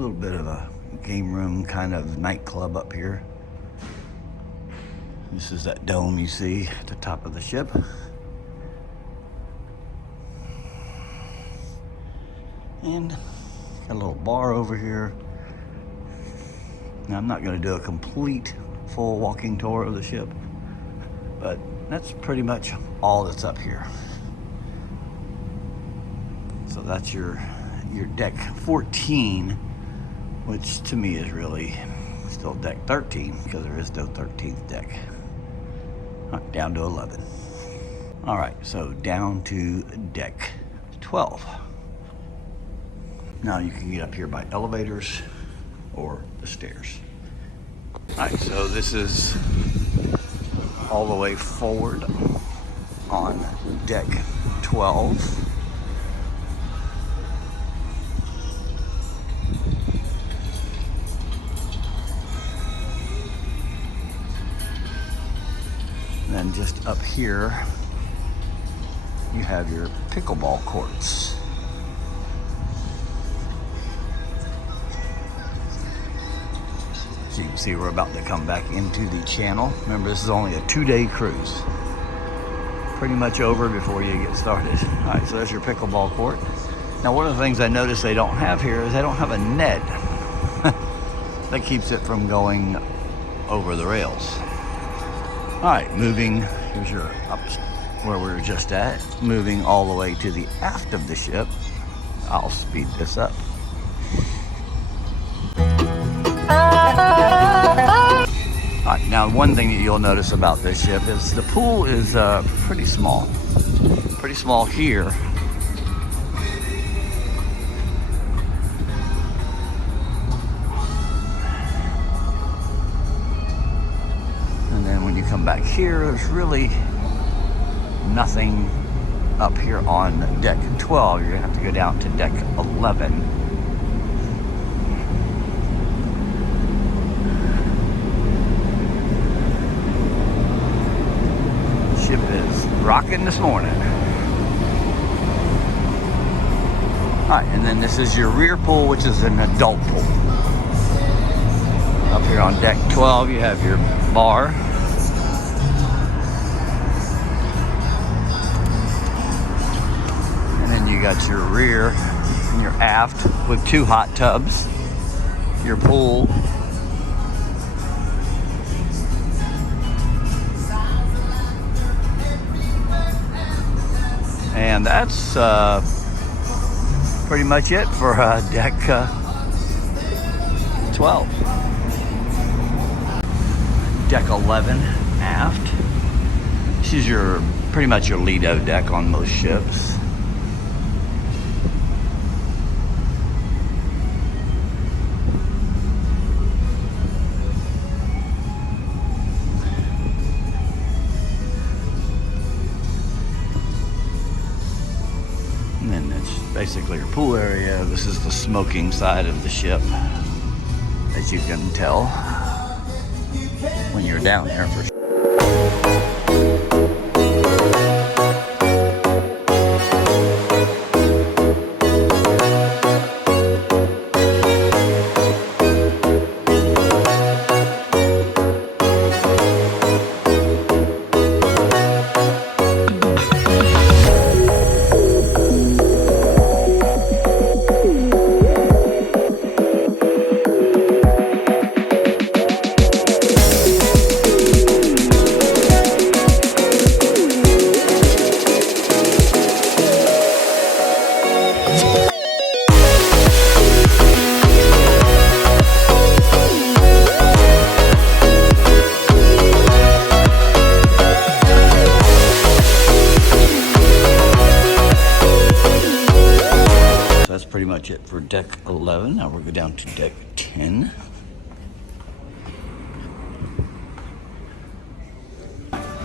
a little bit of a game room kind of nightclub up here. This is that dome you see at the top of the ship. And got a little bar over here. Now I'm not going to do a complete full walking tour of the ship, but that's pretty much all that's up here. So that's your deck 14, which to me is really still deck 13 because there is no 13th deck. All right, down to 11. All right, so down to deck 12. Now you can get up here by elevators or the stairs. All right, so this is all the way forward on deck 12. And then just up here, you have your pickleball courts. So you can see we're about to come back into the channel. Remember, this is only a 2-day cruise. Pretty much over before you get started. All right, so there's your pickleball court. Now, one of the things I noticed they don't have here is they don't have a net that keeps it from going over the rails. All right, moving, here's your up where we were just at. Moving all the way to the aft of the ship. I'll speed this up. All right, now one thing that you'll notice about this ship is the pool is pretty small. Pretty small here. And then when you come back here, there's really nothing up here on deck 12. You're gonna have to go down to deck 11. Ship is rocking this morning. All right, and then this is your rear pool, which is an adult pool. Up here on deck 12, you have your bar. And then you got your rear and your aft with 2 hot tubs, your pool. And that's pretty much it for deck 12. Deck 11 aft. This is your pretty much your Lido deck on most ships. And then it's basically your pool area. This is the smoking side of the ship, as you can tell when you're down there for sure. Pretty much it for deck 11. Now we'll go down to deck 10.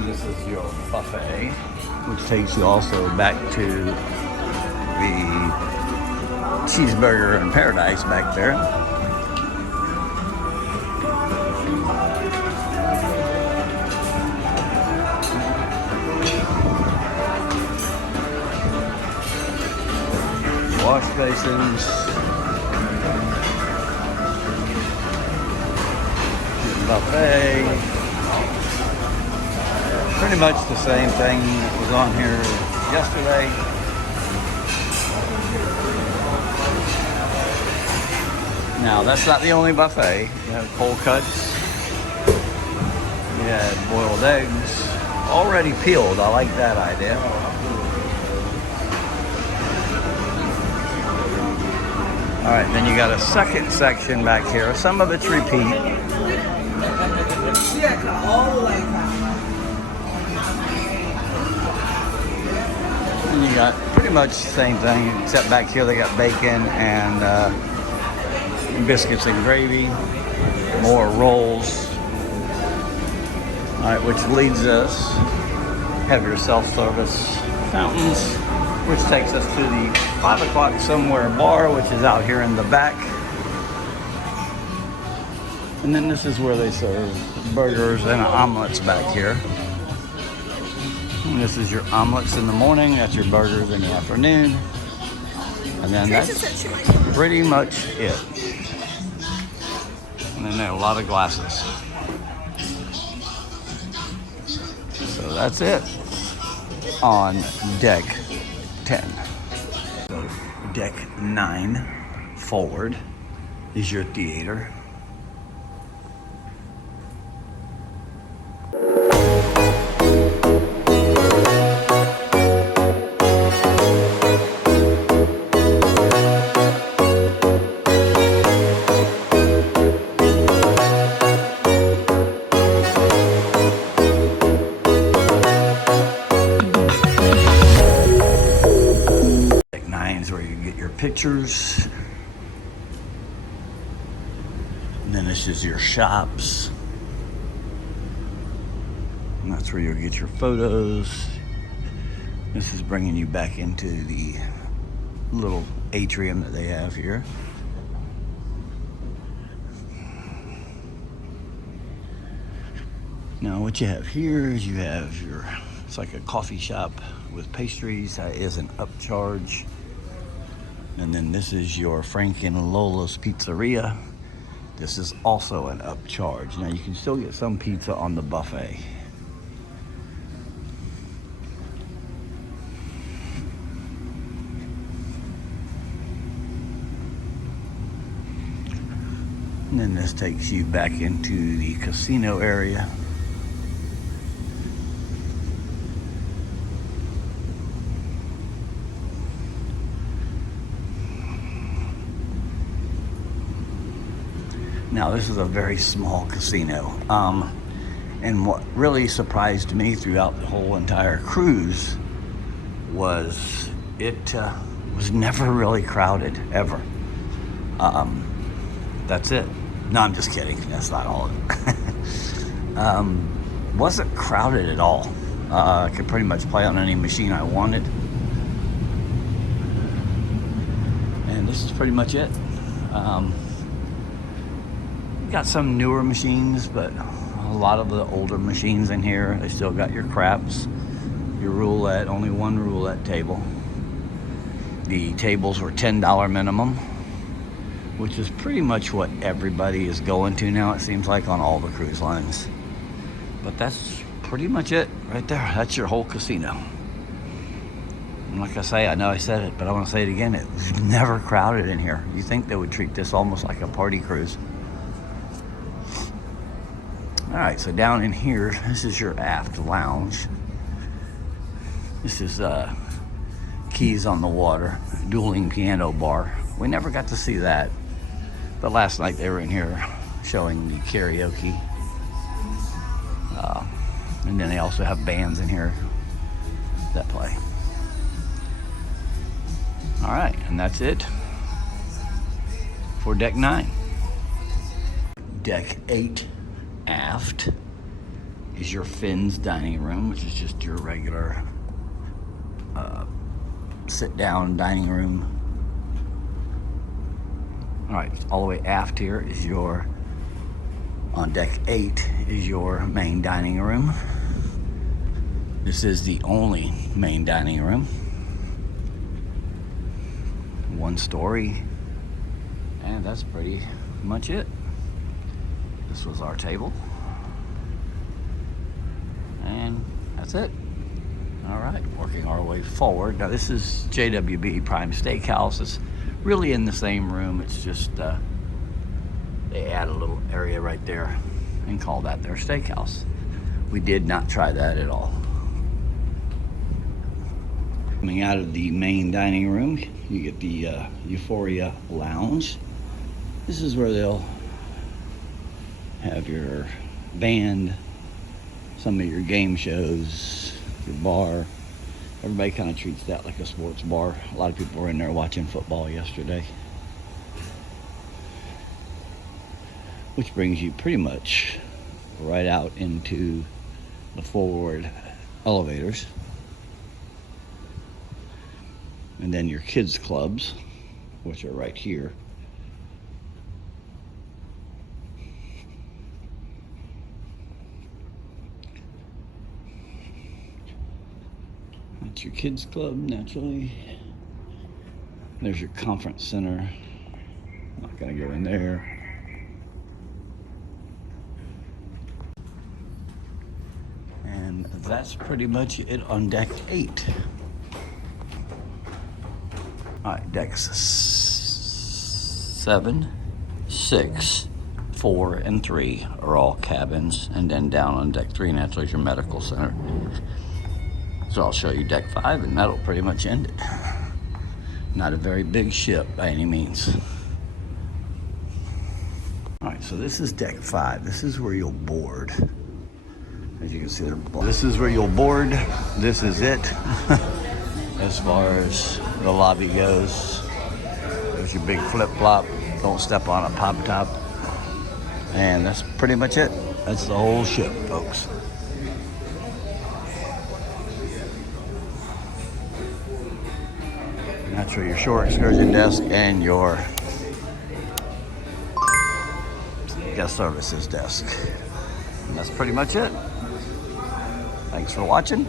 This is your buffet, which takes you also back to the cheeseburger in paradise back there. Wash basins, buffet. Pretty much the same thing that was on here yesterday. Now, that's not the only buffet. You have cold cuts. You had boiled eggs, already peeled. I like that idea. All right, then you got a second section back here. Some of it's repeat. And you got pretty much the same thing, except back here they got bacon and biscuits and gravy, more rolls. All right, which leads us, have your self-service fountains, which takes us to the 5 o'clock somewhere bar, which is out here in the back. And then this is where they serve burgers and omelets back here. And this is your omelets in the morning, that's your burgers in the afternoon. And then that's pretty much it. And then there are a lot of glasses. So that's it on deck 10. So deck 9 forward is your theater. Pictures, and then this is your shops, and that's where you'll get your photos. This is bringing you back into the little atrium that they have here. Now what you have here is you have your, it's like a coffee shop with pastries. That is an upcharge. And then this is your Frank and Lola's Pizzeria. This is also an upcharge. Now you can still get some pizza on the buffet. And then this takes you back into the casino area. Now this is a very small casino, and what really surprised me throughout the whole entire cruise was it was never really crowded, ever. That's it. No, I'm just kidding. That's not all of it. Wasn't crowded at all. I could pretty much play on any machine I wanted. And this is pretty much it. Got some newer machines, but a lot of the older machines in here, they still got your craps, your roulette, only one roulette table. The tables were $10 minimum, which is pretty much what everybody is going to now, it seems like, on all the cruise lines. But that's pretty much it right there. That's your whole casino. And like I say, I know I said it, but I want to say it again, it was never crowded in here. You think they would treat this almost like a party cruise. All right, so down in here, this is your aft lounge. This is Keys on the Water, dueling piano bar. We never got to see that, but last night they were in here showing the karaoke. And then they also have bands in here that play. All right, and that's it for deck 9. Deck 8 aft is your Finn's dining room, which is just your regular sit-down dining room. All right, all the way aft here is your, on deck 8 is your main dining room. This is the only main dining room. One story, and that's pretty much it. This was our table. And that's it. All right, working our way forward. Now this is JWB Prime Steakhouse. It's really in the same room. It's just they add a little area right there and call that their steakhouse. We did not try that at all. Coming out of the main dining room, you get the Euphoria Lounge. This is where they'll have your band, some of your game shows, your bar. Everybody kind of treats that like a sports bar. A lot of people were in there watching football yesterday. Which brings you pretty much right out into the forward elevators. And then your kids clubs, which are right here. That's your kids club, naturally. There's your conference center. Not gonna go in there. And that's pretty much it on deck 8. All right, decks 7, 6, 4, and 3 are all cabins, and then down on deck 3 naturally is your medical center. So I'll show you deck 5, and that'll pretty much end it. Not a very big ship by any means. All right, so this is deck 5. This is where you'll board. As you can see, this is where you'll board. This is it. As far as the lobby goes, there's your big flip-flop. Don't step on a pop-top. And that's pretty much it. That's the whole ship, folks. That's where your shore excursion desk and your guest services desk. And that's pretty much it. Thanks for watching.